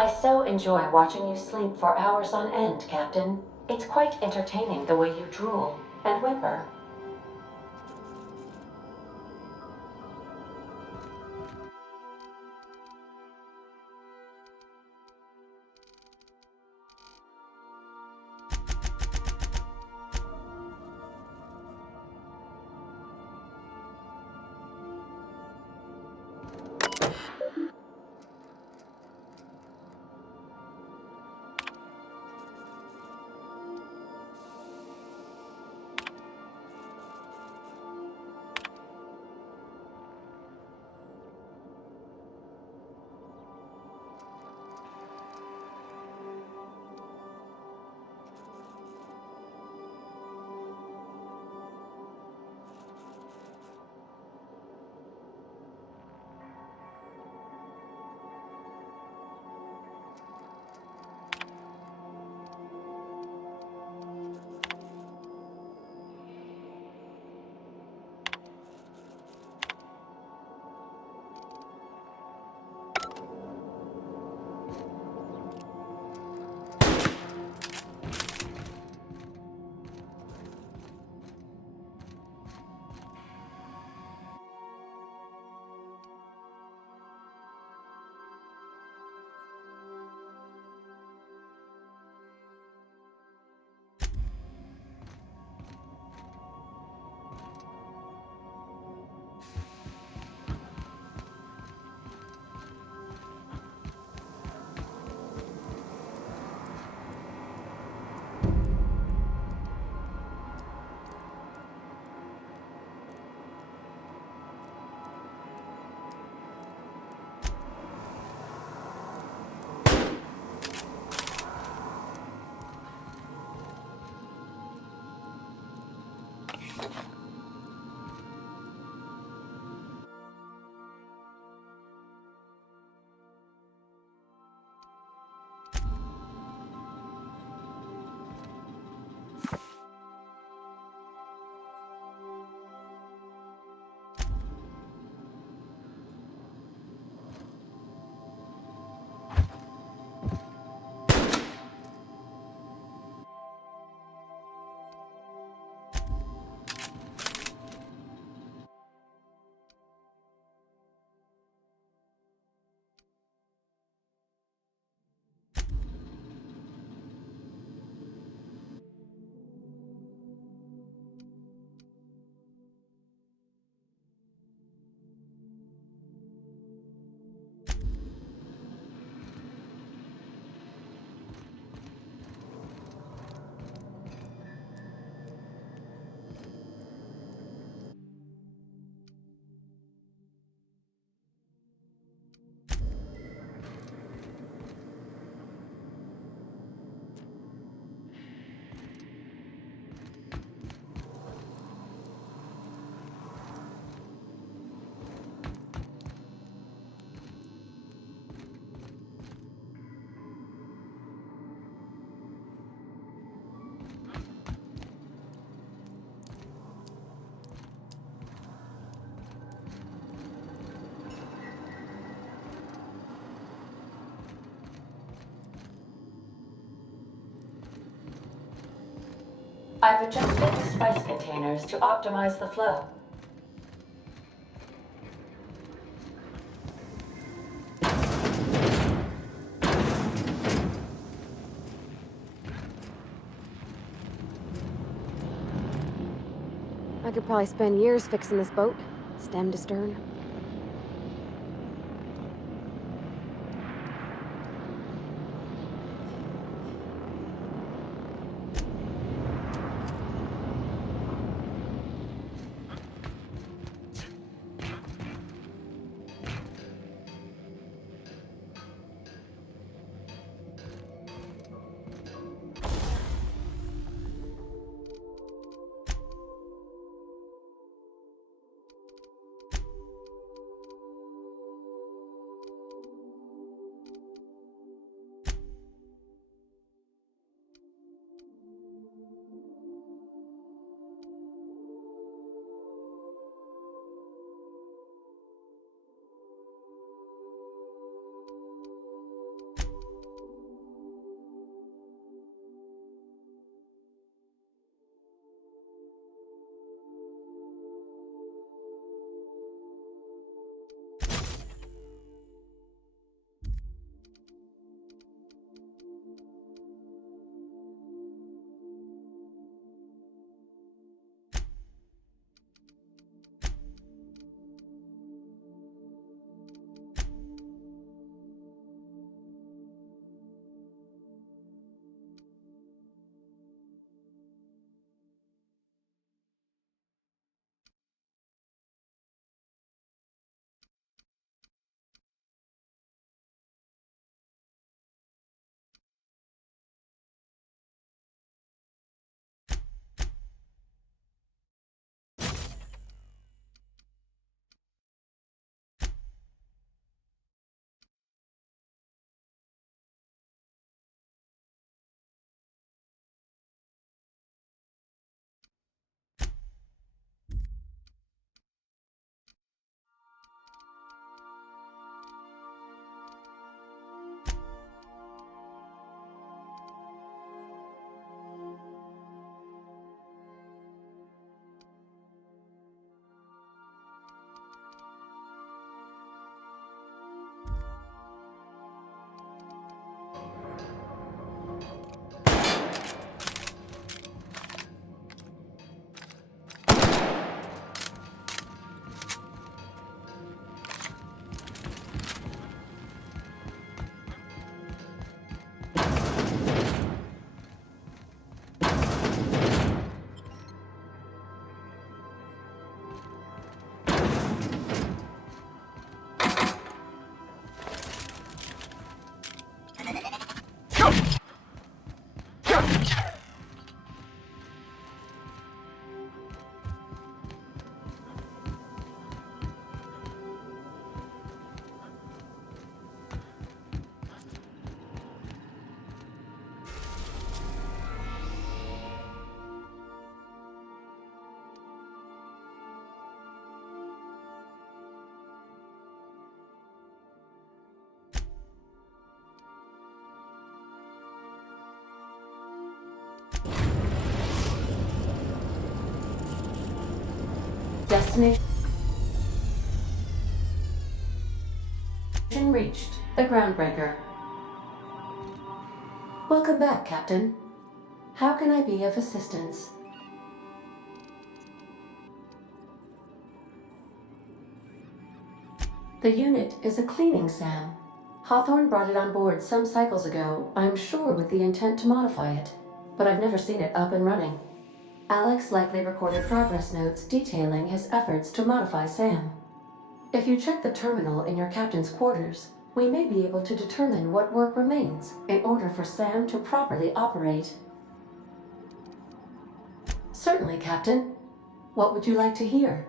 I so enjoy watching you sleep for hours on end, Captain. It's quite entertaining the way you drool and whimper. I've adjusted the spice containers to optimize the flow. I could probably spend years fixing this boat, stem to stern. Destination reached. The groundbreaker. Welcome back, Captain. How can I be of assistance? The unit is a cleaning SAM. Hawthorne brought it on board some cycles ago, I'm sure with the intent to modify it, but I've never seen it up and running. Alex likely recorded progress notes detailing his efforts to modify SAM. If you check the terminal in your captain's quarters, we may be able to determine what work remains in order for SAM to properly operate. Certainly, Captain. What would you like to hear?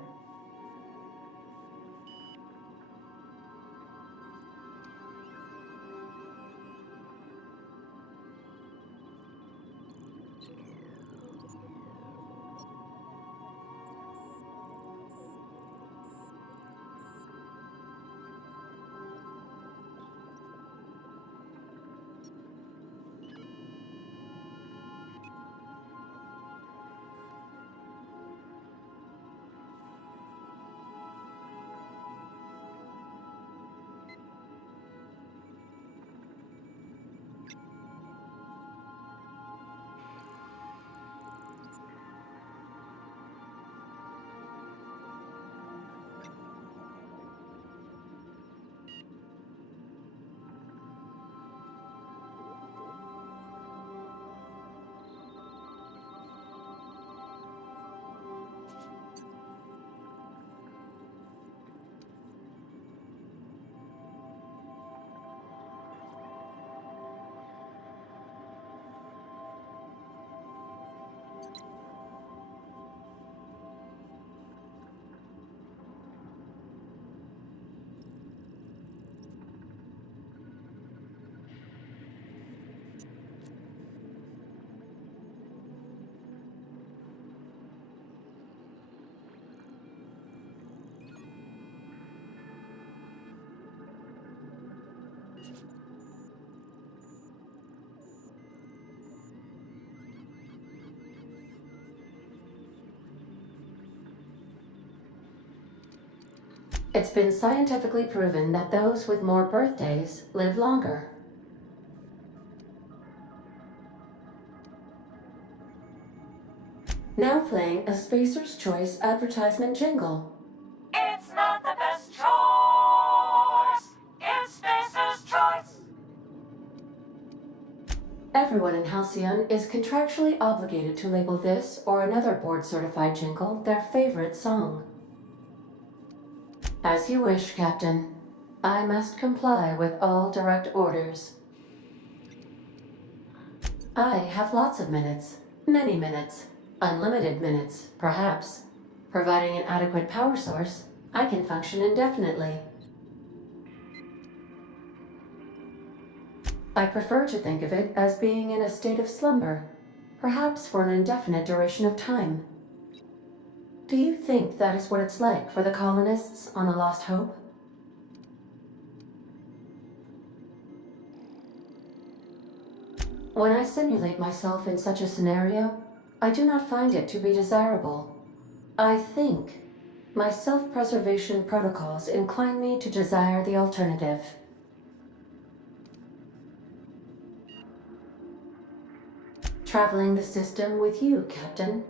It's been scientifically proven that those with more birthdays live longer. Now playing a Spacer's Choice advertisement jingle. It's not the best choice. It's Spacer's Choice. Everyone in Halcyon is contractually obligated to label this or another board-certified jingle their favorite song. As you wish, Captain. I must comply with all direct orders. I have lots of minutes. Many minutes. Unlimited minutes, perhaps. Providing an adequate power source, I can function indefinitely. I prefer to think of it as being in a state of slumber, perhaps for an indefinite duration of time. Do you think that is what it's like for the colonists on the Lost Hope? When I simulate myself in such a scenario, I do not find it to be desirable. I think my self-preservation protocols incline me to desire the alternative. Traveling the system with you, Captain.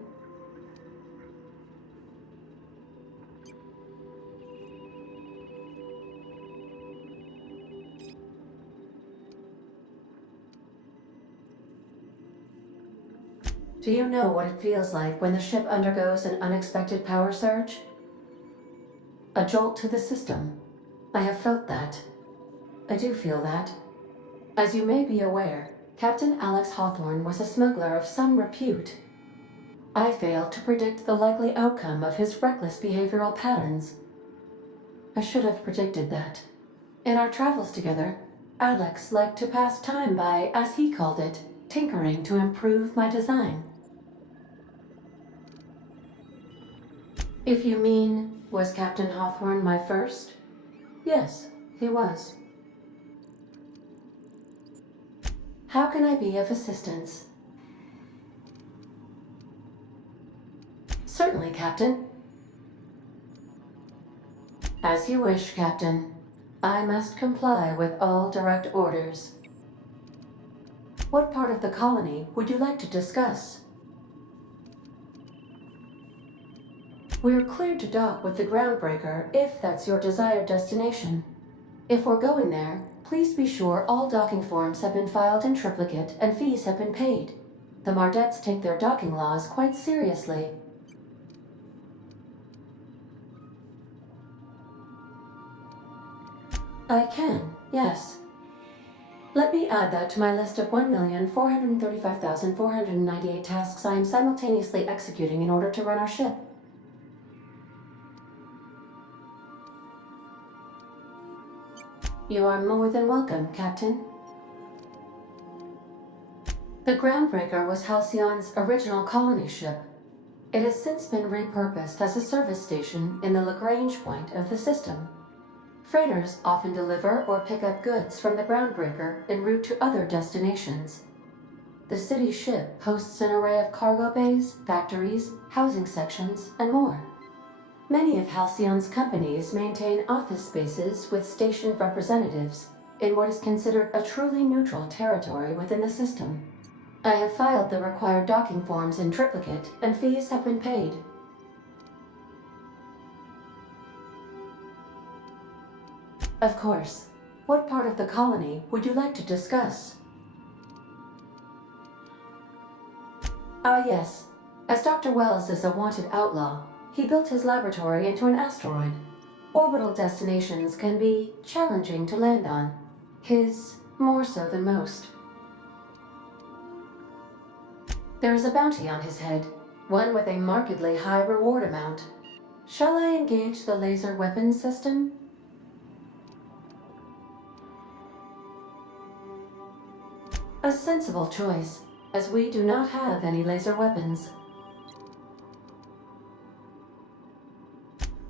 Do you know what it feels like when the ship undergoes an unexpected power surge? A jolt to the system. I have felt that. I do feel that. As you may be aware, Captain Alex Hawthorne was a smuggler of some repute. I failed to predict the likely outcome of his reckless behavioral patterns. I should have predicted that. In our travels together, Alex liked to pass time by, as he called it, tinkering to improve my design. If you mean, was Captain Hawthorne my first? Yes, he was. How can I be of assistance? Certainly, Captain. As you wish, Captain. I must comply with all direct orders. What part of the colony would you like to discuss? We're cleared to dock with the groundbreaker if that's your desired destination. If we're going there, please be sure all docking forms have been filed in triplicate and fees have been paid. The Mardettes take their docking laws quite seriously. I can, yes. Let me add that to my list of 1,435,498 tasks I am simultaneously executing in order to run our ship. You are more than welcome, Captain. The Groundbreaker was Halcyon's original colony ship. It has since been repurposed as a service station in the Lagrange point of the system. Freighters often deliver or pick up goods from the Groundbreaker en route to other destinations. The city ship hosts an array of cargo bays, factories, housing sections, and more. Many of Halcyon's companies maintain office spaces with stationed representatives in what is considered a truly neutral territory within the system. I have filed the required docking forms in triplicate, and fees have been paid. Of course. What part of the colony would you like to discuss? Ah, yes. As Dr. Wells is a wanted outlaw, he built his laboratory into an asteroid. Orbital destinations can be challenging to land on. His more so than most. There is a bounty on his head, one with a markedly high reward amount. Shall I engage the laser weapons system? A sensible choice, as we do not have any laser weapons.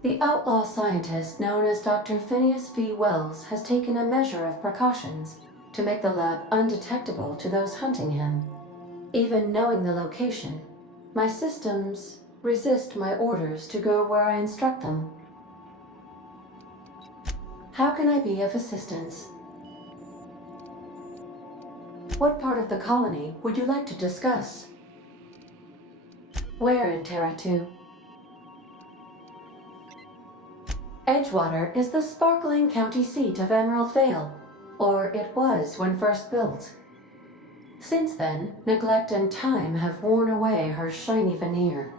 The outlaw scientist known as Dr. Phineas V. Wells has taken a measure of precautions to make the lab undetectable to those hunting him. Even knowing the location, my systems resist my orders to go where I instruct them. How can I be of assistance? What part of the colony would you like to discuss? Where in Terra 2? Edgewater is the sparkling county seat of Emerald Vale, or it was when first built. Since then, neglect and time have worn away her shiny veneer.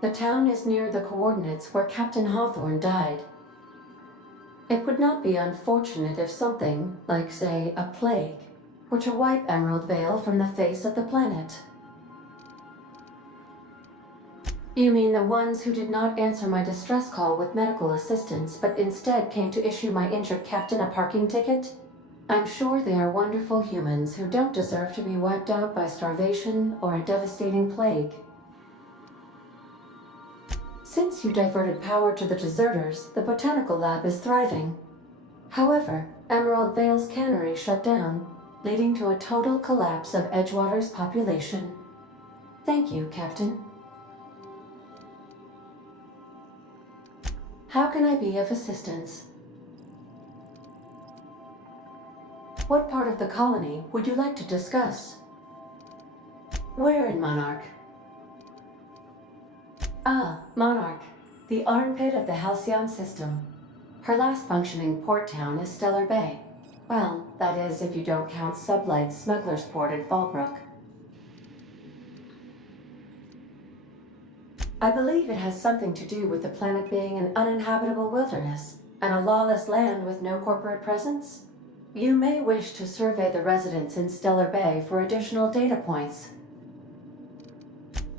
The town is near the coordinates where Captain Hawthorne died. It would not be unfortunate if something, like say, a plague, were to wipe Emerald Vale from the face of the planet. You mean the ones who did not answer my distress call with medical assistance, but instead came to issue my injured captain a parking ticket? I'm sure they are wonderful humans who don't deserve to be wiped out by starvation or a devastating plague. Since you diverted power to the deserters, the botanical lab is thriving. However, Emerald Vale's cannery shut down, leading to a total collapse of Edgewater's population. Thank you, Captain. How can I be of assistance? What part of the colony would you like to discuss? Where in Monarch? Ah, Monarch, the armpit of the Halcyon system. Her last functioning port town is Stellar Bay. Well, that is if you don't count Sublight's Smuggler's Port at Fallbrook. I believe it has something to do with the planet being an uninhabitable wilderness and a lawless land with no corporate presence. You may wish to survey the residents in Stellar Bay for additional data points.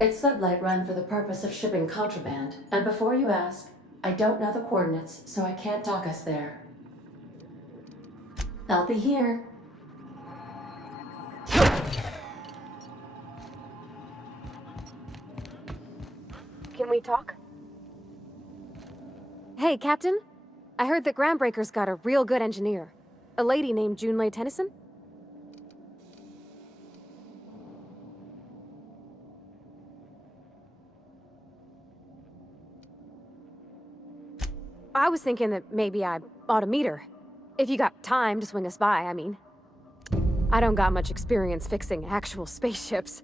It's Sublight run for the purpose of shipping contraband, and before you ask, I don't know the coordinates, so I can't dock us there. I'll be here. Can we talk? Hey, Captain. I heard that Groundbreaker's got a real good engineer. A lady named Junlei Tennyson? I was thinking that maybe I ought to meet her. If you got time to swing us by, I mean. I don't got much experience fixing actual spaceships.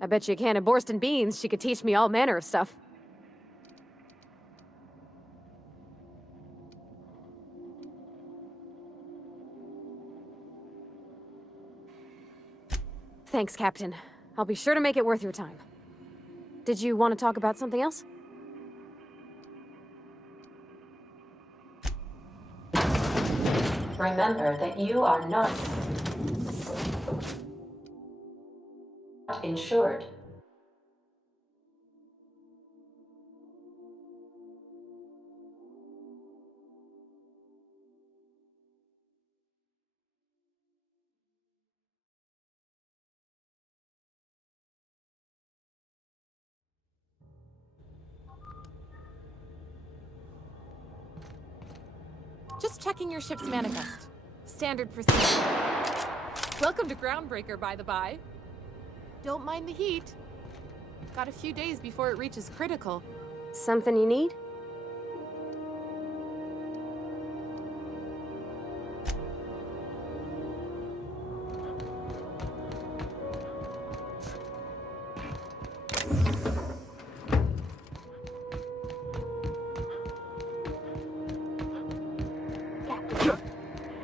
I bet you a can of Borston beans she could teach me all manner of stuff. Thanks, Captain. I'll be sure to make it worth your time. Did you want to talk about something else? Remember that you are not insured. Just checking your ship's manifest. Standard procedure. Welcome to Groundbreaker, by the by. Don't mind the heat. Got a few days before it reaches critical. Something you need?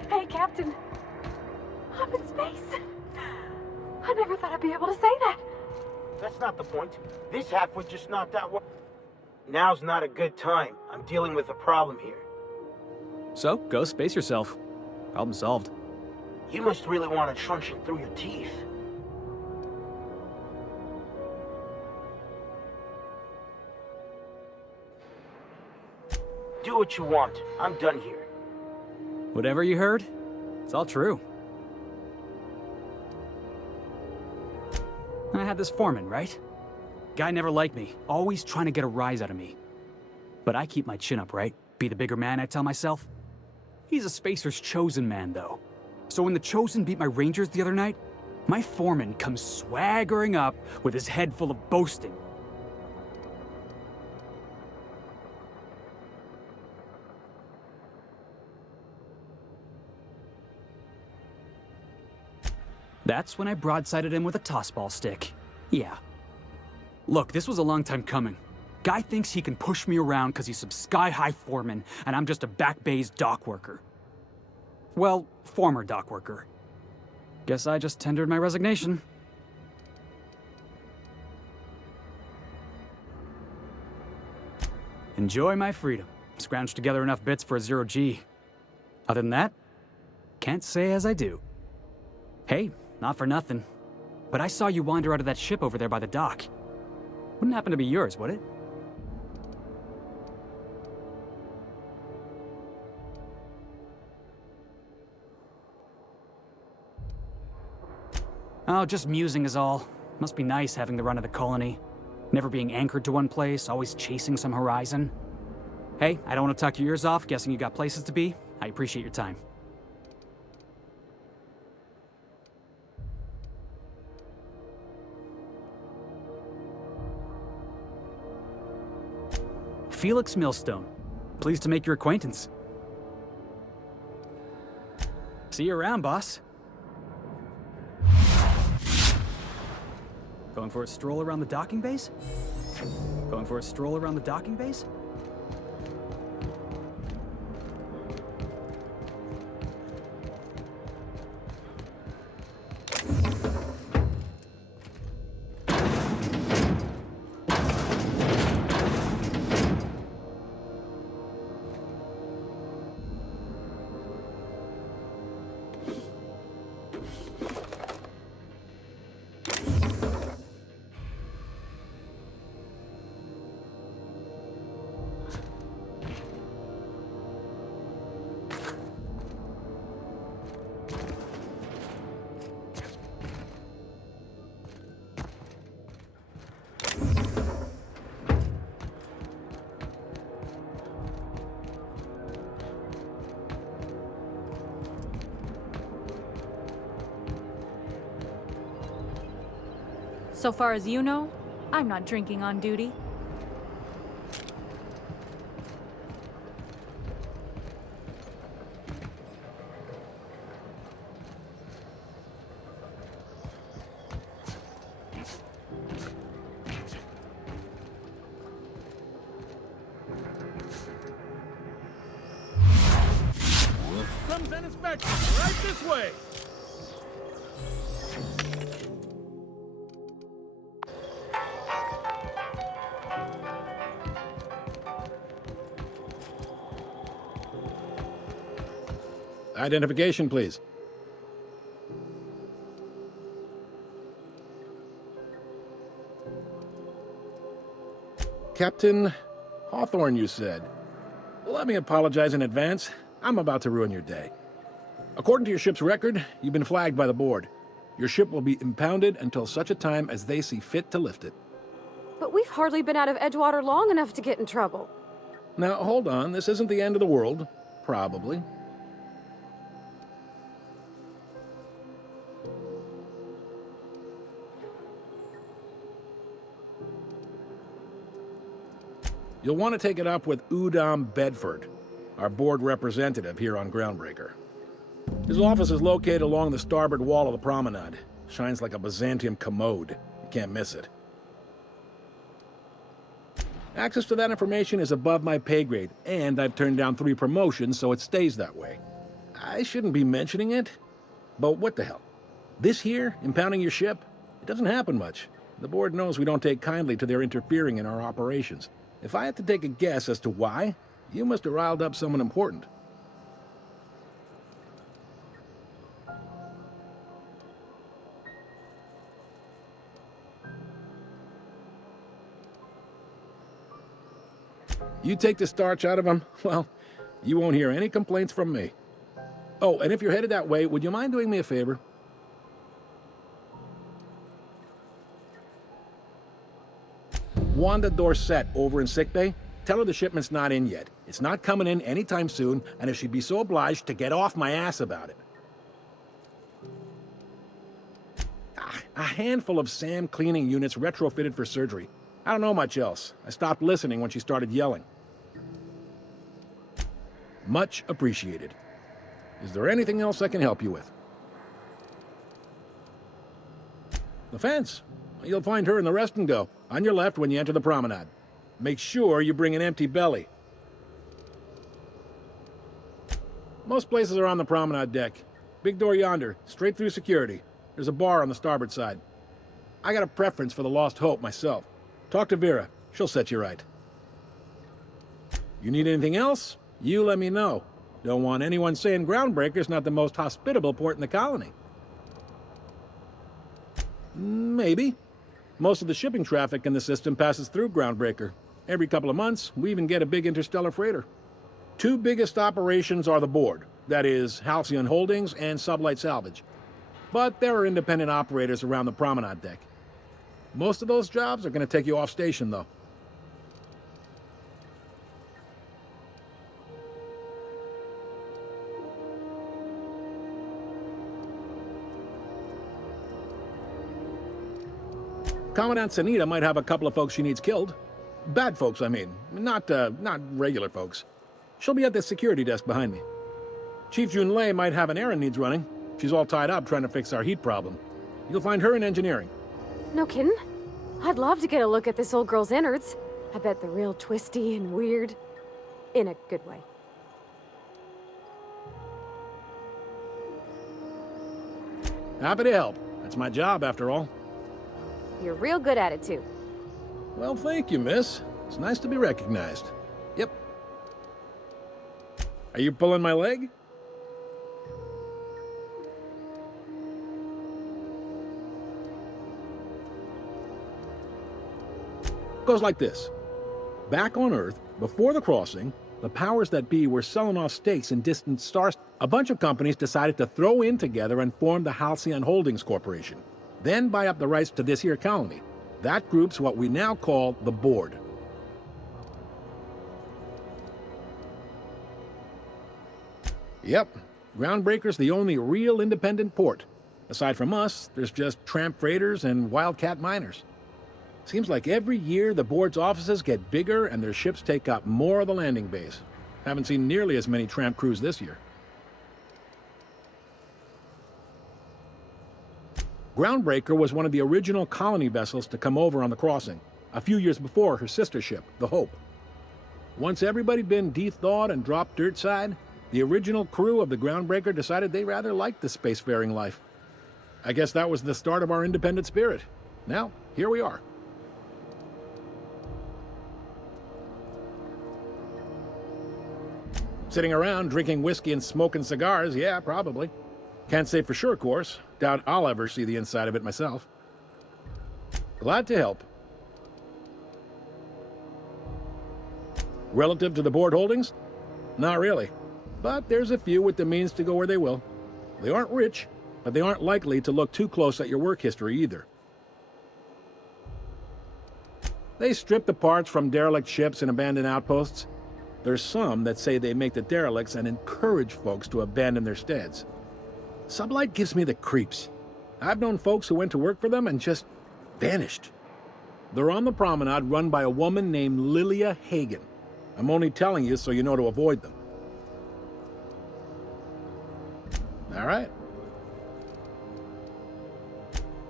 Hey, Captain. I'm in space. I never thought I'd be able to say that. That's not the point. This half was just not that well. Now's not a good time. I'm dealing with a problem here. So, go space yourself. Problem solved. You must really want to truncheon through your teeth. Do what you want. I'm done here. Whatever you heard, it's all true. I had this foreman, right? Guy never liked me, always trying to get a rise out of me. But I keep my chin up, right? Be the bigger man, I tell myself. He's a spacer's chosen man, though. So when the chosen beat my rangers the other night, my foreman comes swaggering up with his head full of boasting. That's when I broadsided him with a tossball stick. Yeah. Look, this was a long time coming. Guy thinks he can push me around because he's some sky-high foreman, and I'm just a back bay's dock worker. Well, former dock worker. Guess I just tendered my resignation. Enjoy my freedom. Scrounged together enough bits for a 0G. Other than that, can't say as I do. Hey, not for nothing, but I saw you wander out of that ship over there by the dock. Wouldn't happen to be yours, would it? Oh, just musing is all. Must be nice having the run of the colony. Never being anchored to one place, always chasing some horizon. Hey, I don't want to talk your ears off, guessing you got places to be. I appreciate your time. Felix Millstone. Pleased to make your acquaintance. See you around, boss. Going for a stroll around the docking bays? Going for a stroll around the docking bays? So far as you know, I'm not drinking on duty. Inspections and inspections, right this way! Identification, please. Captain Hawthorne, you said. Let me apologize in advance. I'm about to ruin your day. According to your ship's record, you've been flagged by the board. Your ship will be impounded until such a time as they see fit to lift it. But we've hardly been out of Edgewater long enough to get in trouble. Now, hold on. This isn't the end of the world. Probably. You'll want to take it up with Udom Bedford, our board representative here on Groundbreaker. His office is located along the starboard wall of the promenade. Shines like a Byzantium commode. You can't miss it. Access to that information is above my pay grade, and I've turned down 3 promotions, so it stays that way. I shouldn't be mentioning it, but what the hell? This here, impounding your ship, it doesn't happen much. The board knows we don't take kindly to their interfering in our operations. If I had to take a guess as to why, you must have riled up someone important. You take the starch out of them, well, you won't hear any complaints from me. Oh, and if you're headed that way, would you mind doing me a favor? Wanda Dorset over in sickbay, tell her the shipment's not in yet. It's not coming in anytime soon, and if she'd be so obliged to get off my ass about it. A handful of SAM cleaning units retrofitted for surgery. I don't know much else. I stopped listening when she started yelling. Much appreciated. Is there anything else I can help you with? The fence. You'll find her in the rest and go, on your left when you enter the promenade. Make sure you bring an empty belly. Most places are on the promenade deck. Big door yonder, straight through security. There's a bar on the starboard side. I got a preference for the Lost Hope myself. Talk to Vera. She'll set you right. You need anything else? You let me know. Don't want anyone saying Groundbreaker's not the most hospitable port in the colony. Maybe. Most of the shipping traffic in the system passes through Groundbreaker. Every couple of months, we even get a big interstellar freighter. 2 biggest operations are the board. That is, Halcyon Holdings and Sublight Salvage. But there are independent operators around the promenade deck. Most of those jobs are going to take you off station, though. Commandant Sanita might have a couple of folks she needs killed. Bad folks, I mean. Not regular folks. She'll be at the security desk behind me. Chief Jun Lei might have an errand needs running. She's all tied up trying to fix our heat problem. You'll find her in engineering. No kidding? I'd love to get a look at this old girl's innards. I bet they're real twisty and weird. In a good way. Happy to help. That's my job, after all. You're real good at it, too. Well, thank you, miss. It's nice to be recognized. Yep. Are you pulling my leg? Goes like this. Back on Earth, before the crossing, the powers that be were selling off stakes in distant stars. A bunch of companies decided to throw in together and form the Halcyon Holdings Corporation. Then buy up the rights to this here colony. That group's what we now call the board. Yep, Groundbreaker's the only real independent port. Aside from us, there's just tramp freighters and wildcat miners. Seems like every year the board's offices get bigger and their ships take up more of the landing base. Haven't seen nearly as many tramp crews this year. Groundbreaker was one of the original colony vessels to come over on the crossing, a few years before her sister ship, the Hope. Once everybody'd been de-thawed and dropped dirt side, The original crew of the Groundbreaker decided they rather liked the spacefaring life. I guess that was the start of our independent spirit. Now, here we are. Sitting around drinking whiskey and smoking cigars, yeah, probably. Can't say for sure, of course. Doubt I'll ever see the inside of it myself. Glad to help. Relative to the board holdings? Not really. But there's a few with the means to go where they will. They aren't rich, but they aren't likely to look too close at your work history either. They strip the parts from derelict ships and abandoned outposts. There's some that say they make the derelicts and encourage folks to abandon their steads. Sublight gives me the creeps. I've known folks who went to work for them and just vanished. They're on the promenade run by a woman named Lilia Hagen. I'm only telling you so you know to avoid them. All right.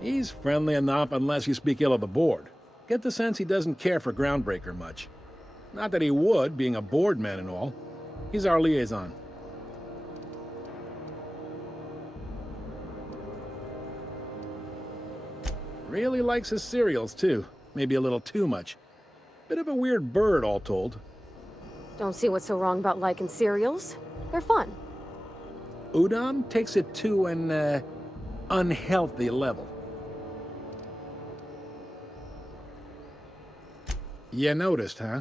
He's friendly enough unless you speak ill of the board. Get the sense he doesn't care for Groundbreaker much. Not that he would, being a board man and all. He's our liaison. Really likes his cereals, too. Maybe a little too much. Bit of a weird bird, all told. Don't see what's so wrong about liking cereals. They're fun. Udon takes it to an, unhealthy level. You noticed, huh?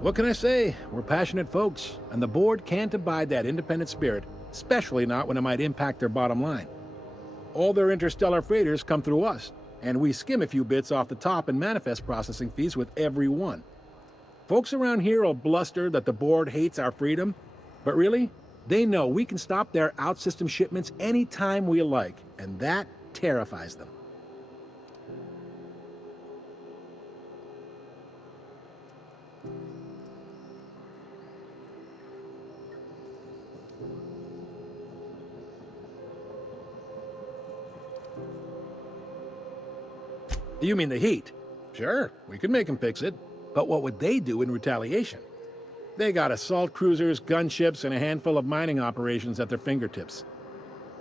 What can I say? We're passionate folks, and the board can't abide that independent spirit, especially not when it might impact their bottom line. All their interstellar freighters come through us, and we skim a few bits off the top in manifest processing fees with every one. Folks around here will bluster that the board hates our freedom, but really, they know we can stop their out-system shipments anytime we like, and that terrifies them. You mean the heat? Sure, we could make them fix it. But what would they do in retaliation? They got assault cruisers, gunships, and a handful of mining operations at their fingertips.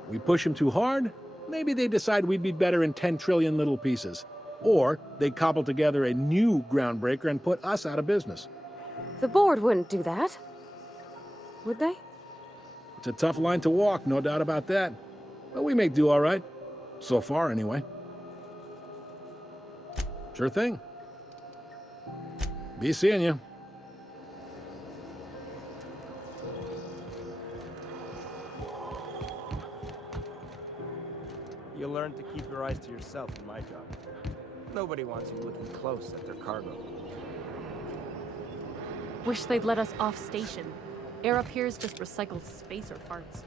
We push them too hard, maybe they decide we'd be better in 10 trillion little pieces. Or they cobble together a new Groundbreaker and put us out of business. The board wouldn't do that. Would they? It's a tough line to walk, no doubt about that. But we make do all right. So far, anyway. Sure thing. Be seeing you. You learn to keep your eyes to yourself in my job. Nobody wants you looking close at their cargo. Wish they'd let us off station. Air up here's just recycled spacer parts.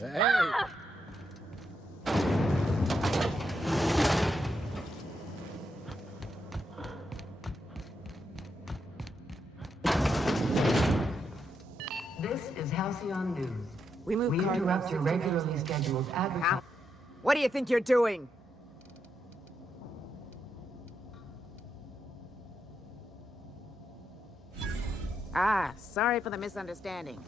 Hey! Halcyon News. We move We cargo interrupt your 60 regularly days. scheduled advertising. What do you think you're doing? Ah, sorry for the misunderstanding.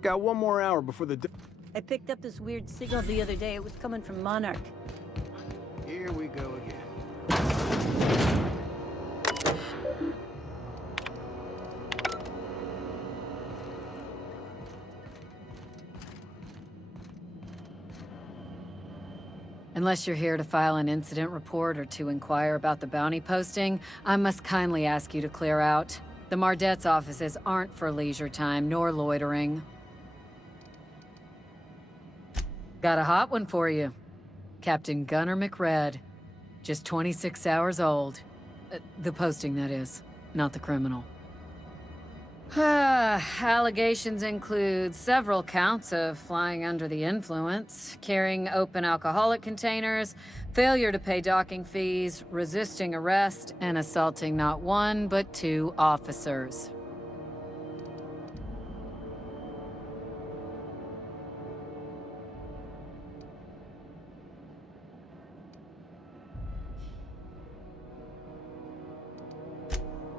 Got one more hour before the... I picked up this weird signal the other day. It was coming from Monarch. Here we go again. Unless you're here to file an incident report or to inquire about the bounty posting, I must kindly ask you to clear out. The Mardet's offices aren't for leisure time nor loitering. Got a hot one for you. Captain Gunnar McRed. Just 26 hours old. The posting, that is, not the criminal. Allegations include several counts of flying under the influence, carrying open alcoholic containers, failure to pay docking fees, resisting arrest, and assaulting not one but 2 officers.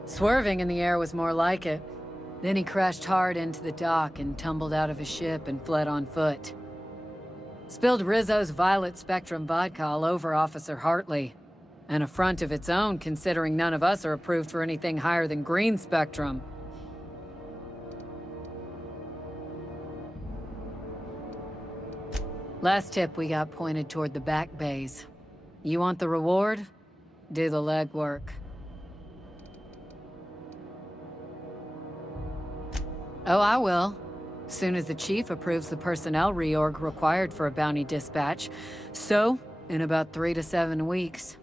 Swerving in the air was more like it. Then he crashed hard into the dock and tumbled out of his ship and fled on foot. Spilled Rizzo's Violet Spectrum vodka all over Officer Hartley. An affront of its own, considering none of us are approved for anything higher than green spectrum. Last tip we got pointed toward the back bays. You want the reward? Do the legwork. Oh, I will. Soon as the chief approves the personnel reorg required for a bounty dispatch. So, in about 3 to 7 weeks.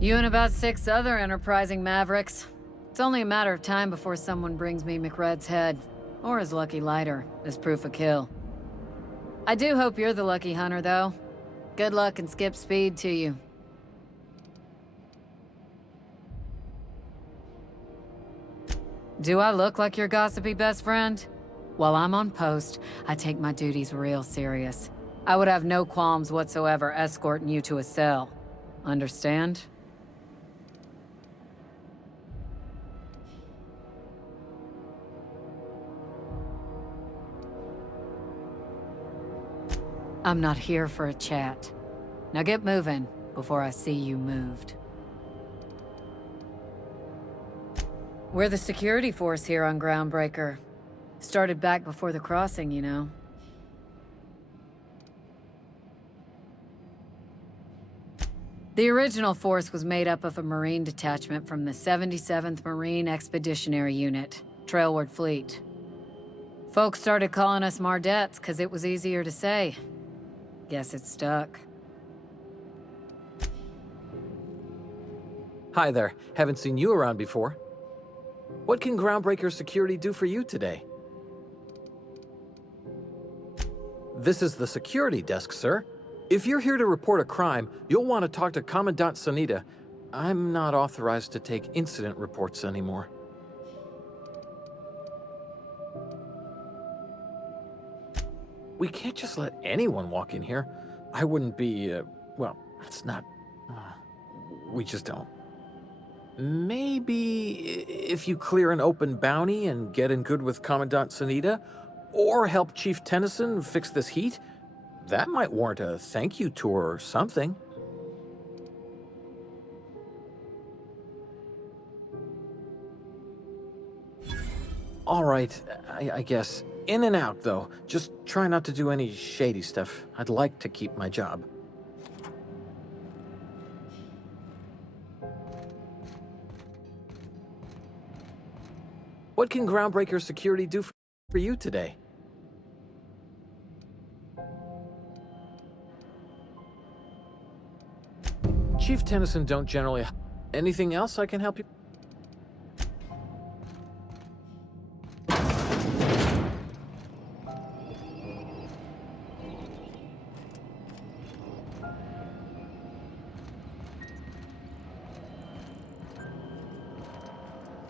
You and about 6 other enterprising mavericks. It's only a matter of time before someone brings me McRed's head, or his lucky lighter, as proof of kill. I do hope you're the lucky hunter, though. Good luck and skip speed to you. Do I look like your gossipy best friend? While I'm on post, I take my duties real serious. I would have no qualms whatsoever escorting you to a cell. Understand? I'm not here for a chat. Now get moving before I see you moved. We're the security force here on Groundbreaker. Started back before the crossing, you know. The original force was made up of a Marine detachment from the 77th Marine Expeditionary Unit, Trailward Fleet. Folks started calling us Mardettes because it was easier to say. Guess it stuck. Hi there. Haven't seen you around before. What can Groundbreaker Security do for you today? This is the security desk, sir. If you're here to report a crime, you'll want to talk to Commandant Sanita. I'm not authorized to take incident reports anymore. We can't just let anyone walk in here. I wouldn't be, well, it's not... we just don't. Maybe if you clear an open bounty and get in good with Commandant Sanita, or help Chief Tennyson fix this heat, that might warrant a thank you tour or something. All right, I guess. In and out, though. Just try not to do any shady stuff. I'd like to keep my job. What can Groundbreaker Security do for you today? Chief Tennyson don't generally... Anything else I can help you?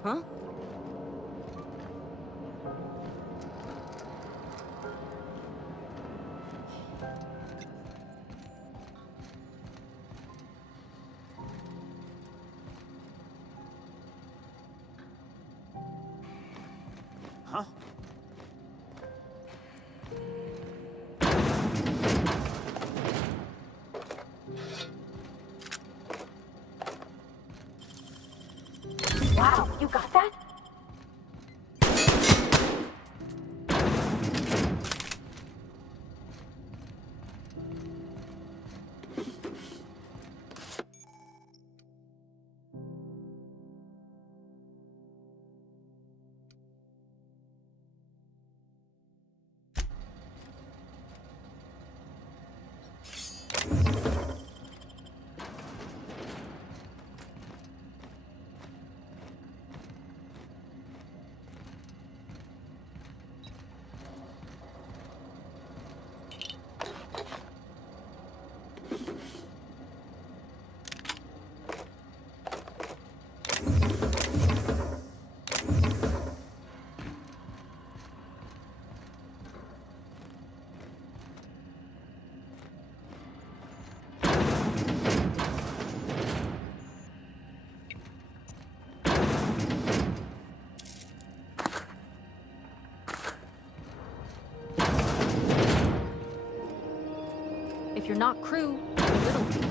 Huh? Huh? Wow, you got that? If you're not crew, you're little people.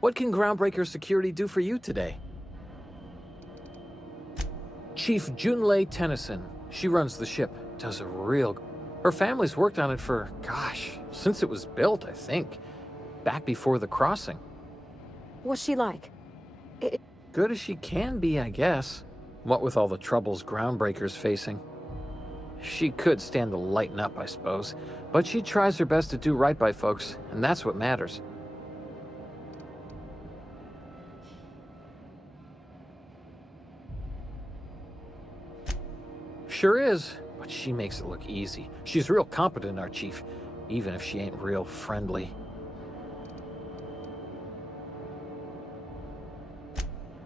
What can Groundbreaker Security do for you today? Chief Junlei Tennyson. She runs the ship. Does a real... Her family's worked on it for, gosh, since it was built, I think. back before the crossing. What's she like? Good as she can be, I guess. What with all the troubles Groundbreaker's facing. She could stand to lighten up, I suppose, but she tries her best to do right by folks, and that's what matters. Sure is, but she makes it look easy. She's real competent, our chief, even if she ain't real friendly.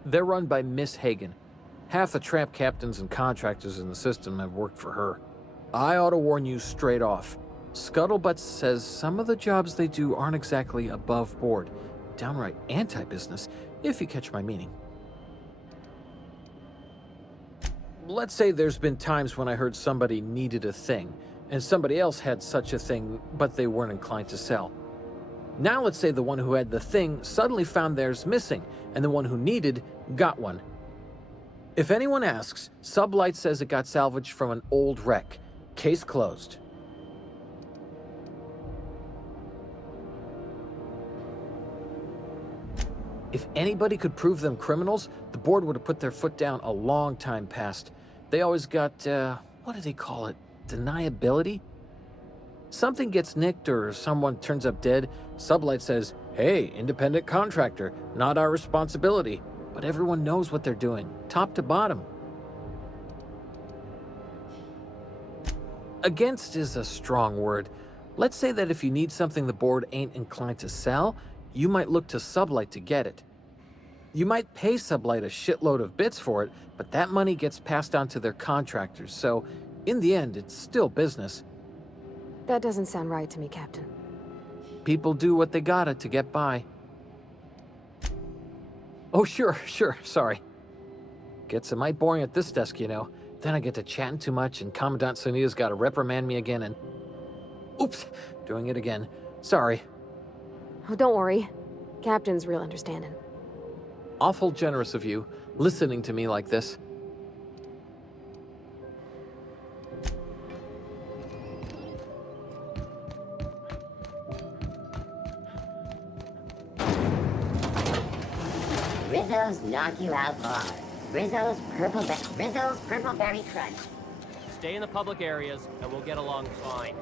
They're run by Miss Hagen. Half the tramp captains and contractors in the system have worked for her. I ought to warn you straight off. Scuttlebutt says some of the jobs they do aren't exactly above board. Downright anti-business, if you catch my meaning. Let's say there's been times when I heard somebody needed a thing, and somebody else had such a thing, but they weren't inclined to sell. Now let's say the one who had the thing suddenly found theirs missing, and the one who needed got one. If anyone asks, Sublight says it got salvaged from an old wreck. Case closed. If anybody could prove them criminals, the board would have put their foot down a long time past. They always got, what do they call it? Deniability? Something gets nicked or someone turns up dead, Sublight says, hey, independent contractor, not our responsibility. But everyone knows what they're doing, top to bottom. Against is a strong word. Let's say that if you need something the board ain't inclined to sell, you might look to Sublight to get it. You might pay Sublight a shitload of bits for it, but that money gets passed on to their contractors, so in the end, it's still business. That doesn't sound right to me, Captain. People do what they gotta to get by. Oh, sure, sorry. Gets a mite boring at this desk, you know. Then I get to chatting too much and Commandant Sonida's gotta reprimand me again and... Oops, doing it again. Sorry. Oh, don't worry. Captain's real understanding. Awful generous of you, listening to me like this. Rizzo's knock you out bar. Rizzo's purple berry crunch. Stay in the public areas, and we'll get along fine.